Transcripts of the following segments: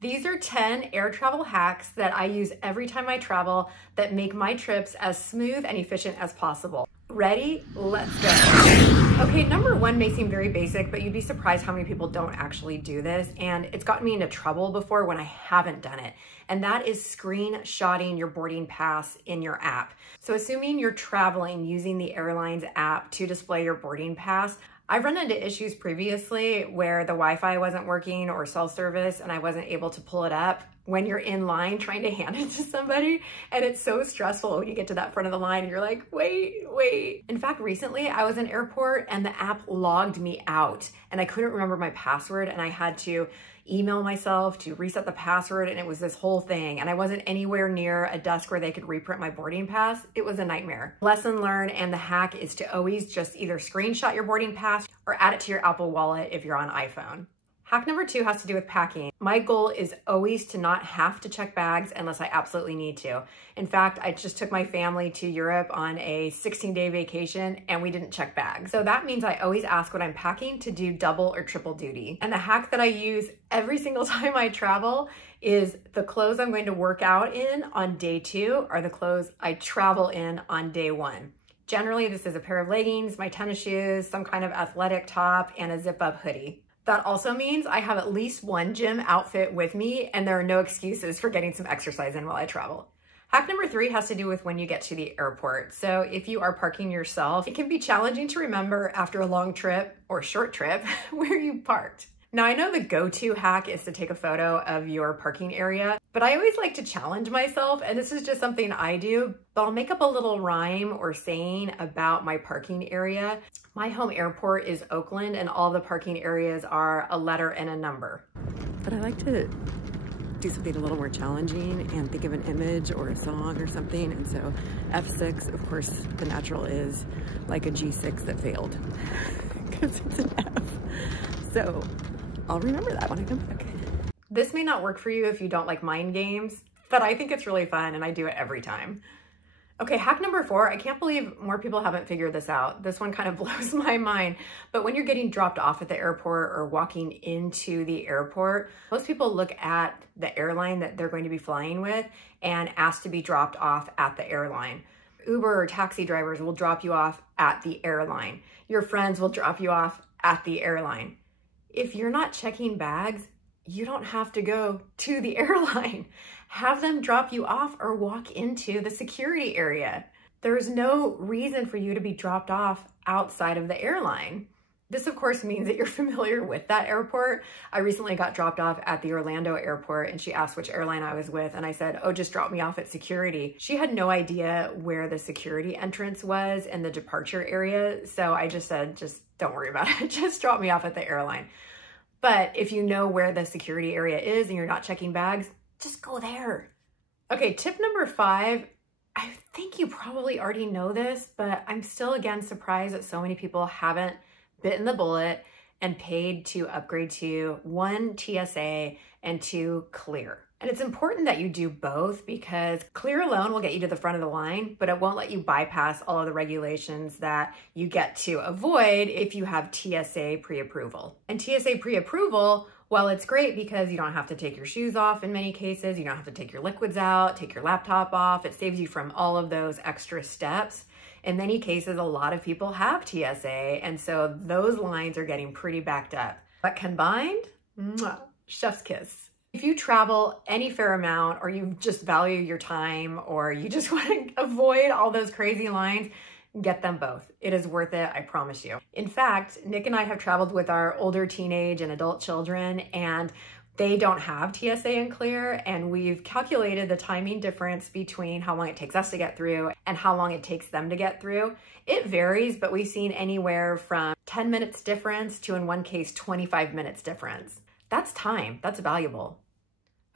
These are 10 air travel hacks that I use every time I travel that make my trips as smooth and efficient as possible. Ready? Let's go. Okay, number one may seem very basic, but you'd be surprised how many people don't actually do this. And it's gotten me into trouble before when I haven't done it. And that is screenshotting your boarding pass in your app. So assuming you're traveling using the airline's app to display your boarding pass, I've run into issues previously where the Wi-Fi wasn't working or cell service and I wasn't able to pull it up when you're in line trying to hand it to somebody. And it's so stressful when you get to that front of the line and you're like, wait. In fact, recently I was in airport and the app logged me out and I couldn't remember my password and I had to email myself to reset the password, and it was this whole thing. And I wasn't anywhere near a desk where they could reprint my boarding pass. It was a nightmare. Lesson learned, and the hack is to always just either screenshot your boarding pass or add it to your Apple Wallet if you're on iPhone. Hack number two has to do with packing. My goal is always to not have to check bags unless I absolutely need to. In fact, I just took my family to Europe on a 16-day vacation and we didn't check bags. So that means I always ask what I'm packing to do double or triple duty. And the hack that I use every single time I travel is the clothes I'm going to work out in on day 2 are the clothes I travel in on day 1. Generally, this is a pair of leggings, my tennis shoes, some kind of athletic top, and a zip-up hoodie. That also means I have at least one gym outfit with me and there are no excuses for getting some exercise in while I travel. Hack number 3 has to do with when you get to the airport. So if you are parking yourself, it can be challenging to remember after a long trip or short trip where you parked. Now I know the go-to hack is to take a photo of your parking area, but I always like to challenge myself, and this is just something I do, but I'll make up a little rhyme or saying about my parking area. My home airport is Oakland and all the parking areas are a letter and a number. But I like to do something a little more challenging and think of an image or a song or something. And so F6, of course, the natural is like a G6 that failed because it's an F. So I'll remember that when I come back. This may not work for you if you don't like mind games, but I think it's really fun and I do it every time. Okay, hack number 4, I can't believe more people haven't figured this out. This one kind of blows my mind, but when you're getting dropped off at the airport or walking into the airport, most people look at the airline that they're going to be flying with and ask to be dropped off at the airline. Uber or taxi drivers will drop you off at the airline. Your friends will drop you off at the airline. If you're not checking bags, you don't have to go to the airline. Have them drop you off or walk into the security area. There's no reason for you to be dropped off outside of the airline. This, of course, means that you're familiar with that airport. I recently got dropped off at the Orlando airport and she asked which airline I was with and I said, oh, just drop me off at security. She had no idea where the security entrance was and the departure area. So I just said, just don't worry about it. Just drop me off at the airline. But if you know where the security area is and you're not checking bags, just go there. Okay, tip number 5. I think you probably already know this, but I'm still again surprised that so many people haven't bitten the bullet and paid to upgrade to 1 TSA and 2 Clear. And it's important that you do both because Clear alone will get you to the front of the line, but it won't let you bypass all of the regulations that you get to avoid if you have TSA pre-approval. And TSA pre-approval, well, it's great because you don't have to take your shoes off in many cases. You don't have to take your liquids out, take your laptop off. It saves you from all of those extra steps. In many cases, a lot of people have TSA, and so those lines are getting pretty backed up. But combined, chef's kiss. If you travel any fair amount, or you just value your time, or you just want to avoid all those crazy lines, get them both. It is worth it, I promise you. In fact, Nick and I have traveled with our older teenage and adult children, and they don't have TSA and Clear, and we've calculated the timing difference between how long it takes us to get through and how long it takes them to get through. It varies, but we've seen anywhere from 10 minutes difference to, in one case, 25 minutes difference. That's time, that's valuable.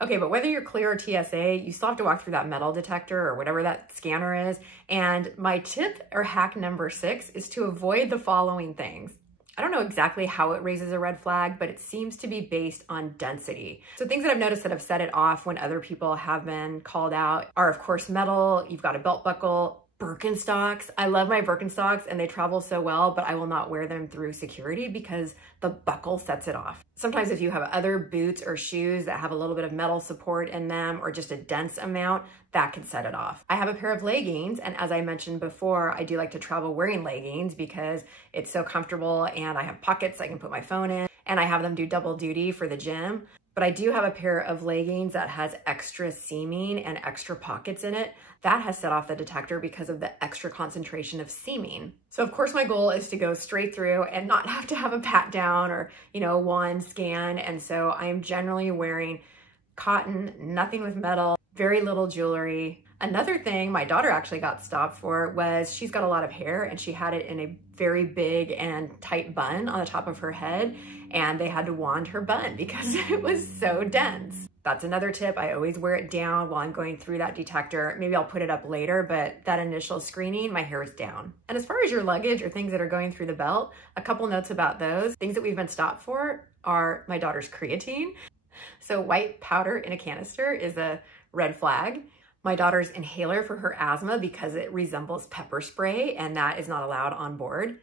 Okay, but whether you're Clear or TSA, you still have to walk through that metal detector or whatever that scanner is. And my tip or hack number 6 is to avoid the following things. I don't know exactly how it raises a red flag, but it seems to be based on density. So things that I've noticed that have set it off when other people have been called out are, of course, metal. You've got a belt buckle Birkenstocks. I love my Birkenstocks and they travel so well, but I will not wear them through security because the buckle sets it off. Sometimes if you have other boots or shoes that have a little bit of metal support in them or just a dense amount, that can set it off. I have a pair of leggings, and as I mentioned before, I do like to travel wearing leggings because it's so comfortable and I have pockets I can put my phone in, and I have them do double duty for the gym. But I do have a pair of leggings that has extra seaming and extra pockets in it. That has set off the detector because of the extra concentration of seaming. So of course my goal is to go straight through and not have to have a pat down or, one scan. And so I am generally wearing cotton, nothing with metal, very little jewelry. Another thing my daughter actually got stopped for was she's got a lot of hair and she had it in a very big and tight bun on the top of her head, and they had to wand her bun because it was so dense. That's another tip. I always wear it down while I'm going through that detector. Maybe I'll put it up later, but that initial screening, my hair is down. And as far as your luggage or things that are going through the belt, a couple notes about those. Things that we've been stopped for are my daughter's creatine. So white powder in a canister is a red flag. My daughter's inhaler for her asthma because it resembles pepper spray, and that is not allowed on board.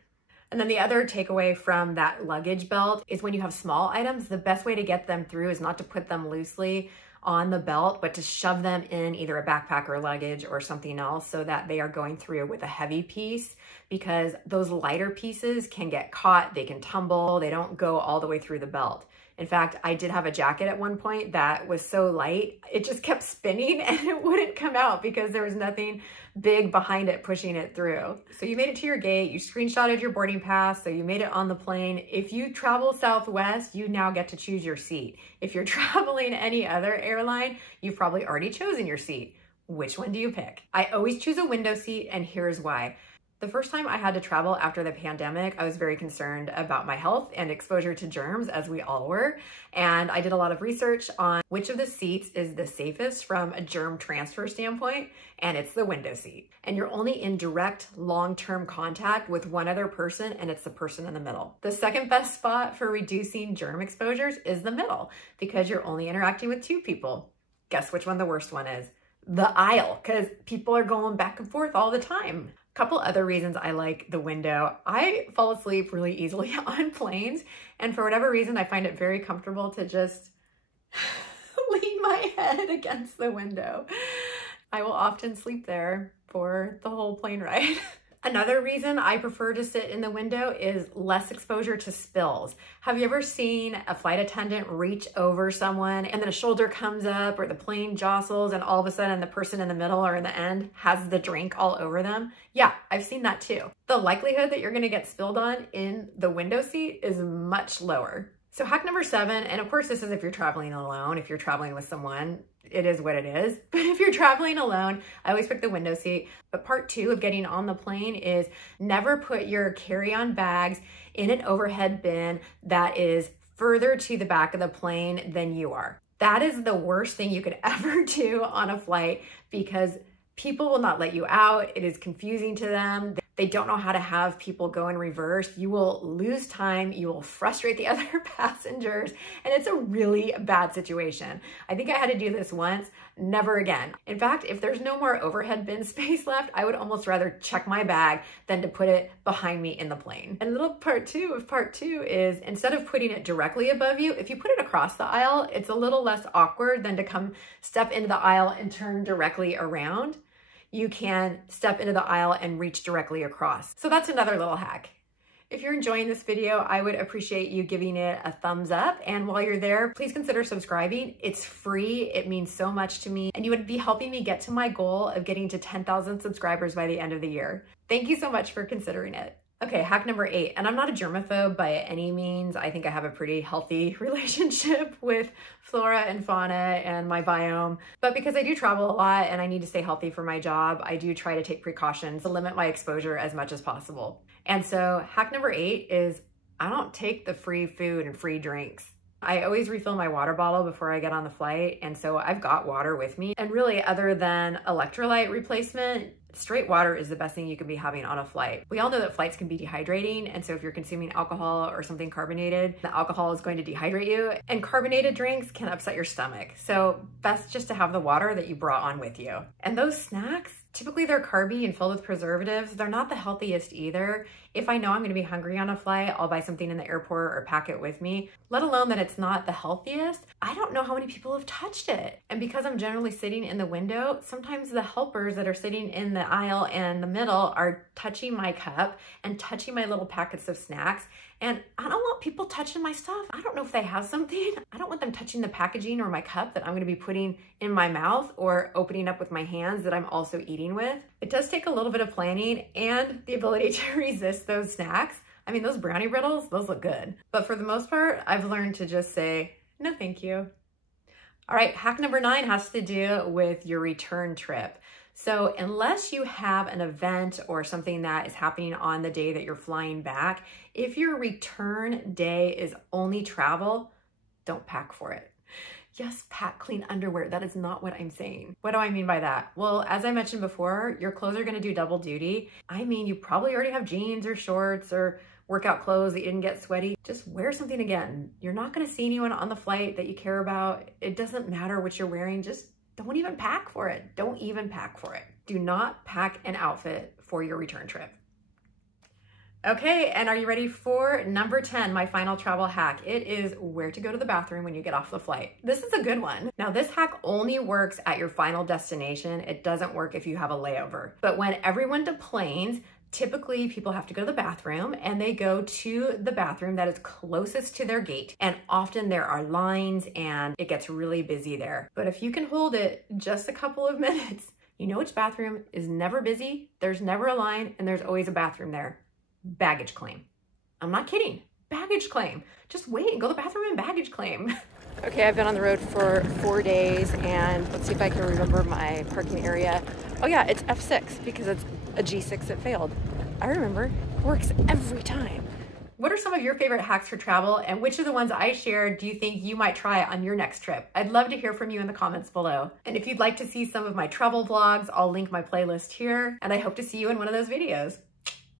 And then the other takeaway from that luggage belt is when you have small items, the best way to get them through is not to put them loosely on the belt, but to shove them in either a backpack or luggage or something else so that they are going through with a heavy piece, because those lighter pieces can get caught, they can tumble, they don't go all the way through the belt. In fact, I did have a jacket at one point that was so light, it just kept spinning and it wouldn't come out because there was nothing big behind it pushing it through. So you made it to your gate, you screenshotted your boarding pass, so you made it on the plane. If you travel Southwest, you now get to choose your seat. If you're traveling any other airline, you've probably already chosen your seat. Which one do you pick? I always choose a window seat, and here's why. The first time I had to travel after the pandemic, I was very concerned about my health and exposure to germs, as we all were. And I did a lot of research on which of the seats is the safest from a germ transfer standpoint, and it's the window seat. And you're only in direct long-term contact with one other person, and it's the person in the middle. The second best spot for reducing germ exposures is the middle, because you're only interacting with two people. Guess which one the worst one is? The aisle, because people are going back and forth all the time. Couple other reasons I like the window. I fall asleep really easily on planes, and for whatever reason, I find it very comfortable to just lean my head against the window. I will often sleep there for the whole plane ride. Another reason I prefer to sit in the window is less exposure to spills. Have you ever seen a flight attendant reach over someone and then a shoulder comes up or the plane jostles and all of a sudden the person in the middle or in the end has the drink all over them? Yeah, I've seen that too. The likelihood that you're gonna get spilled on in the window seat is much lower. So hack number 7, and of course this is if you're traveling alone. If you're traveling with someone, it is what it is. But if you're traveling alone, I always pick the window seat. But part 2 of getting on the plane is never put your carry-on bags in an overhead bin that is further to the back of the plane than you are. That is the worst thing you could ever do on a flight because people will not let you out. It is confusing to them. They don't know how to have people go in reverse. You will lose time. You will frustrate the other passengers. And it's a really bad situation. I think I had to do this once, never again. In fact, if there's no more overhead bin space left, I would almost rather check my bag than to put it behind me in the plane. And little part 2 of part 2 is instead of putting it directly above you, if you put it across the aisle, it's a little less awkward than to come step into the aisle and turn directly around. You can step into the aisle and reach directly across. So that's another little hack. If you're enjoying this video, I would appreciate you giving it a thumbs up. And while you're there, please consider subscribing. It's free. It means so much to me. And you would be helping me get to my goal of getting to 10,000 subscribers by the end of the year. Thank you so much for considering it. Okay, hack number 8, and I'm not a germaphobe by any means. I think I have a pretty healthy relationship with flora and fauna and my biome. But because I do travel a lot and I need to stay healthy for my job, I do try to take precautions to limit my exposure as much as possible. And so hack number 8 is I don't take the free food and free drinks. I always refill my water bottle before I get on the flight, and so I've got water with me. And really, other than electrolyte replacement, Straight water is the best thing you could be having on a flight. We all know that flights can be dehydrating, and so if you're consuming alcohol or something carbonated, the alcohol is going to dehydrate you, and carbonated drinks can upset your stomach. So best just to have the water that you brought on with you. And those snacks, typically they're carby and filled with preservatives. They're not the healthiest either. If I know I'm gonna be hungry on a flight, I'll buy something in the airport or pack it with me, let alone that it's not the healthiest. I don't know how many people have touched it. And because I'm generally sitting in the window, sometimes the helpers that are sitting in the aisle and the middle are touching my cup and touching my little packets of snacks. And I don't want people touching my stuff. I don't know if they have something. I don't want them touching the packaging or my cup that I'm gonna be putting in my mouth or opening up with my hands that I'm also eating with. It does take a little bit of planning and the ability to resist those snacks. I mean, those brownie riddles, those look good. But for the most part, I've learned to just say, no, thank you. All right, hack number 9 has to do with your return trip. So unless you have an event or something that is happening on the day that you're flying back, if your return day is only travel, don't pack for it. Yes, pack clean underwear. That is not what I'm saying. What do I mean by that? Well, as I mentioned before, your clothes are gonna do double duty. I mean, you probably already have jeans or shorts or workout clothes that you didn't get sweaty. Just wear something again. You're not gonna see anyone on the flight that you care about. It doesn't matter what you're wearing. Just don't even pack for it. Don't even pack for it. Do not pack an outfit for your return trip. Okay, and are you ready for number 10, my final travel hack? It is where to go to the bathroom when you get off the flight. This is a good one. Now, this hack only works at your final destination. It doesn't work if you have a layover. But when everyone deplanes, typically people have to go to the bathroom and they go to the bathroom that is closest to their gate. And often there are lines and it gets really busy there. But if you can hold it just a couple of minutes, you know which bathroom is never busy, there's never a line, and there's always a bathroom there. Baggage claim. I'm not kidding. Baggage claim. Just wait and go to the bathroom and baggage claim. Okay, I've been on the road for 4 days and let's see if I can remember my parking area. Oh yeah, it's F6 because it's a G6 that failed. I remember. It works every time. What are some of your favorite hacks for travel, and which of the ones I shared do you think you might try on your next trip? I'd love to hear from you in the comments below. And if you'd like to see some of my travel vlogs, I'll link my playlist here, and I hope to see you in one of those videos.